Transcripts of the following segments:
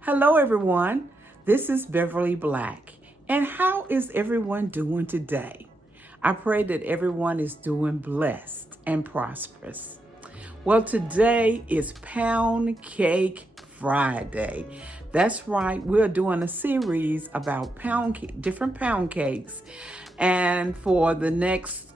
Hello everyone, this is Beverly Black, and how is everyone doing today? I pray that everyone is doing blessed and prosperous. Well, today is Pound Cake Friday. That's right, we're doing a series about different pound cakes, and for the next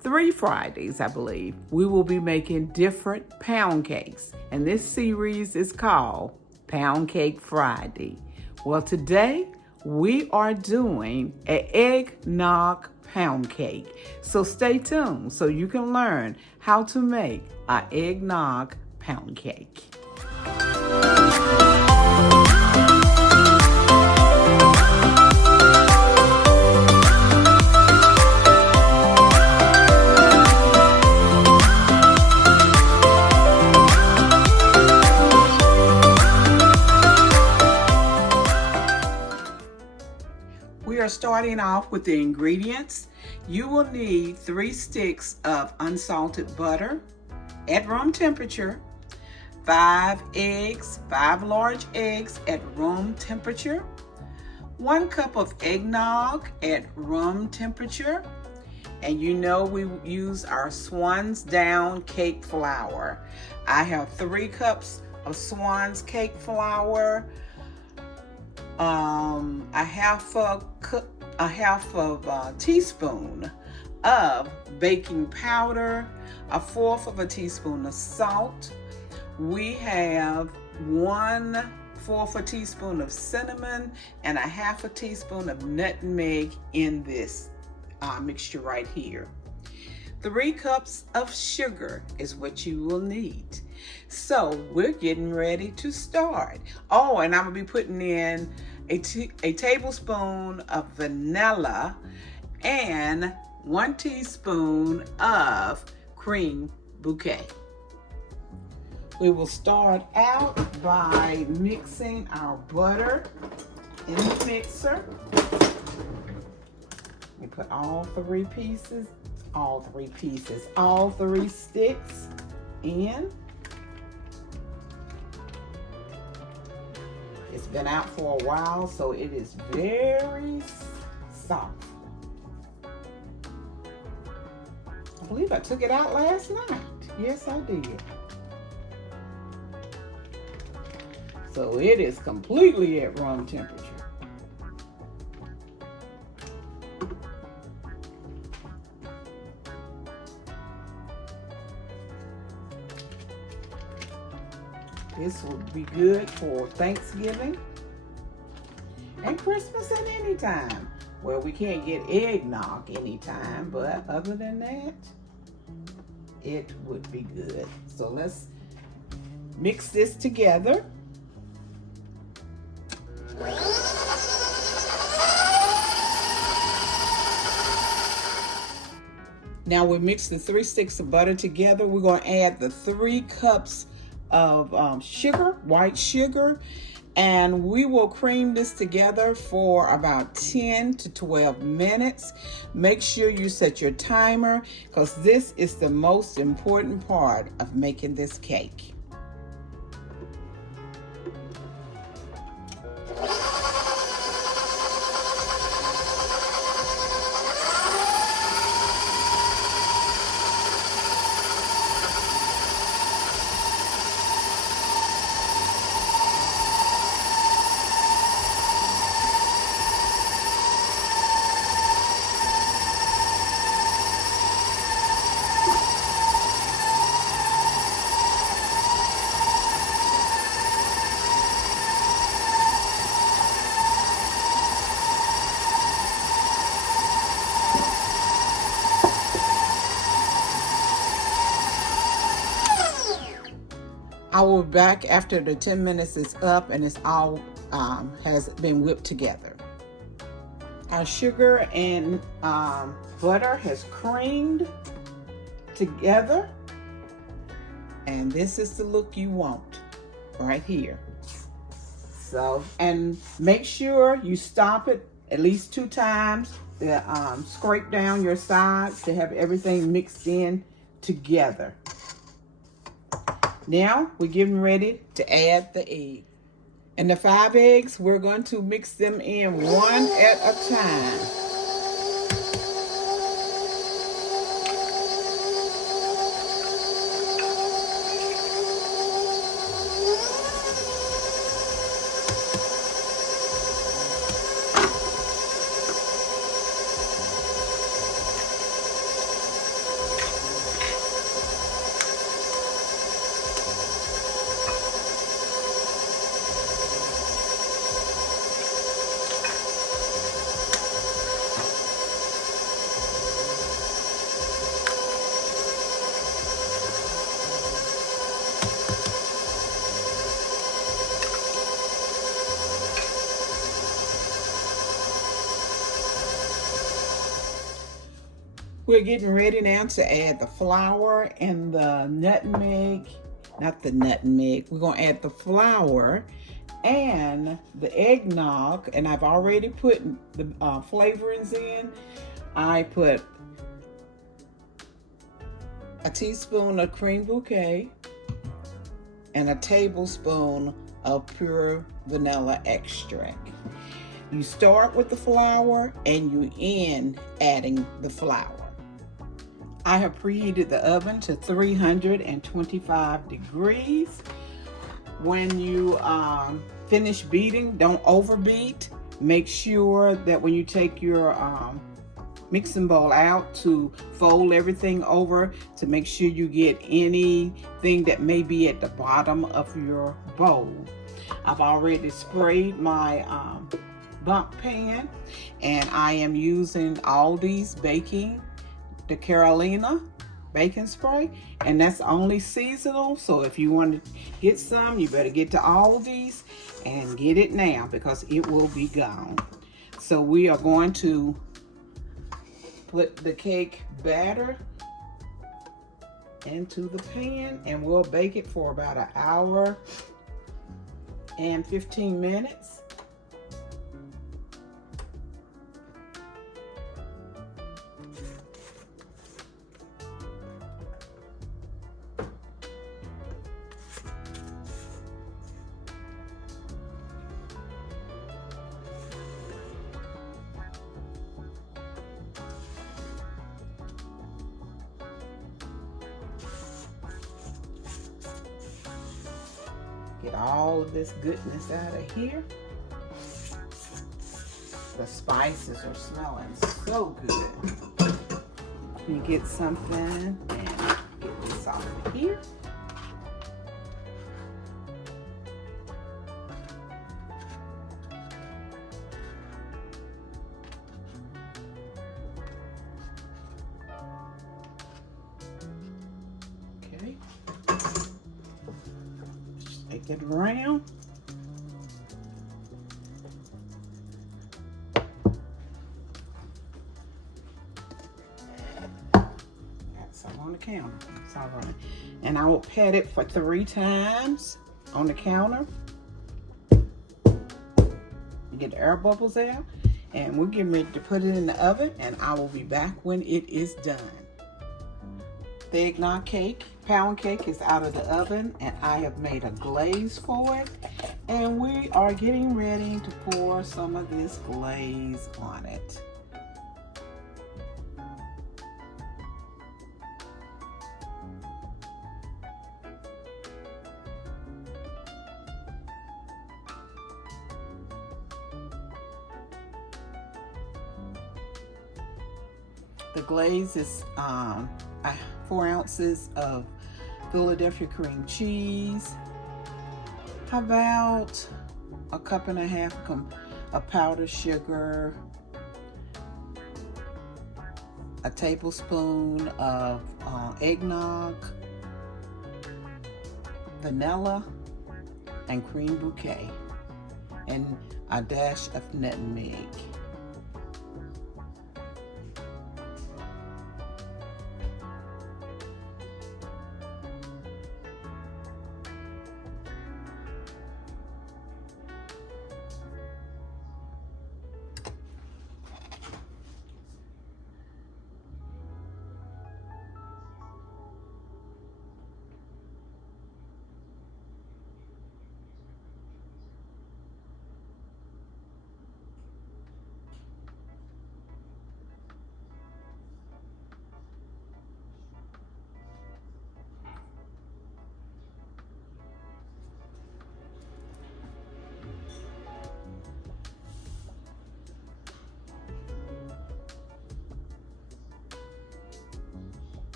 3 Fridays, I believe, we will be making different pound cakes, and this series is called Pound Cake Friday. Well, today we are doing an eggnog pound cake. So stay tuned so you can learn how to make an eggnog pound cake. We are starting off with the ingredients. You will need 3 sticks of unsalted butter at room temperature, 5 eggs, 5 large eggs at room temperature, 1 cup of eggnog at room temperature, and you know we use our Swan's Down cake flour. I have 3 cups of Swan's cake flour, a half of a teaspoon of baking powder, 1/4 of a teaspoon of salt. We have 1/4 a teaspoon of cinnamon and 1/2 a teaspoon of nutmeg in this mixture right here. 3 cups of sugar is what you will need. So we're getting ready to start. Oh, and I'm gonna be putting in a tablespoon of vanilla and 1 teaspoon of creme bouquet. We will start out by mixing our butter in the mixer. We put all 3 sticks in. It's been out for a while, so it is very soft. I believe I took it out last night. Yes, I did. So it is completely at room temperature. This will be good for Thanksgiving and Christmas and any time. Well, we can't get eggnog anytime, but other than that, it would be good. So let's mix this together. Now we mix the 3 sticks of butter together. We're going to add the 3 cups of sugar, white sugar, and we will cream this together for about 10 to 12 minutes. Make sure you set your timer because this is the most important part of making this cake. I will be back after the 10 minutes is up and it's all has been whipped together. Our sugar and butter has creamed together, and this is the look you want right here. So, and make sure you stop it at least 2 times to scrape down your sides to have everything mixed in together. Now we're getting ready to add the egg. And the 5 eggs, we're going to mix them in one at a time. We're getting ready now to add the flour and the nutmeg, not the nutmeg. We're going to add the flour and the eggnog, and I've already put the flavorings in. I put a teaspoon of creme bouquet and a tablespoon of pure vanilla extract. You start with the flour and you end adding the flour. I have preheated the oven to 325 degrees. When you finish beating, don't overbeat. Make sure that when you take your mixing bowl out to fold everything over to make sure you get anything that may be at the bottom of your bowl. I've already sprayed my bump pan, and I am using Aldi's the Carolina baking spray, and that's only seasonal. So if you want to get some, you better get to Aldi's and get it now because it will be gone. So we are going to put the cake batter into the pan, and we'll bake it for about an hour and 15 minutes. Get all of this goodness out of here. The spices are smelling so good. You get something and get this out of here. Okay. Take it around. That's all on the counter. It's all right. And I will pat it for 3 times on the counter. Get the air bubbles out. And we're getting ready to put it in the oven, and I will be back when it is done. The eggnog cake, pound cake, is out of the oven, and I have made a glaze for it. And we are getting ready to pour some of this glaze on it. The glaze is 4 ounces of Philadelphia cream cheese, about a cup and a half of powdered sugar, a tablespoon of eggnog, vanilla, and creme bouquet, and a dash of nutmeg.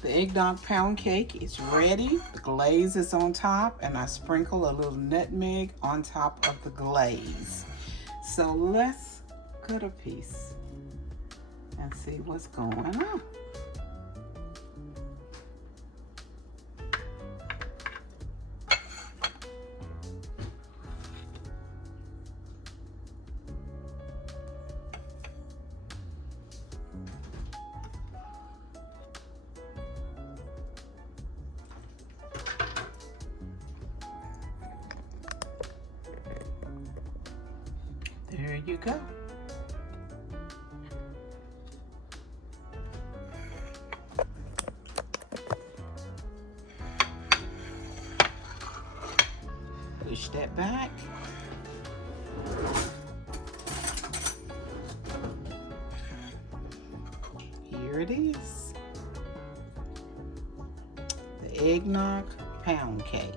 The eggnog pound cake is ready. The glaze is on top, and I sprinkle a little nutmeg on top of the glaze. So let's cut a piece and see what's going on. There you go. Push that back. Here it is. The eggnog pound cake.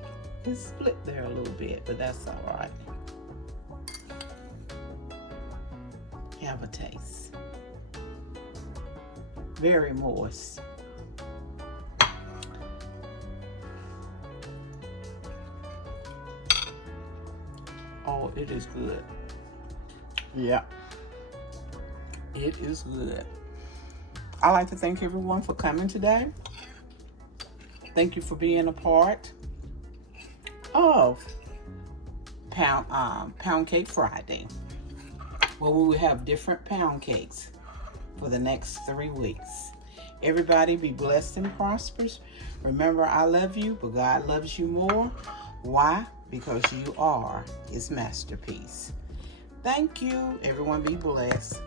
It's split there a little bit, but that's all right. Have a taste. Very moist. Oh, it is good. Yeah, it is good. I'd like to thank everyone for coming today. Thank you for being a part of Pound Cake Friday. Well, we will have different pound cakes for the next 3 weeks. Everybody be blessed and prosperous. Remember, I love you, but God loves you more. Why? Because you are His masterpiece. Thank you. Everyone be blessed.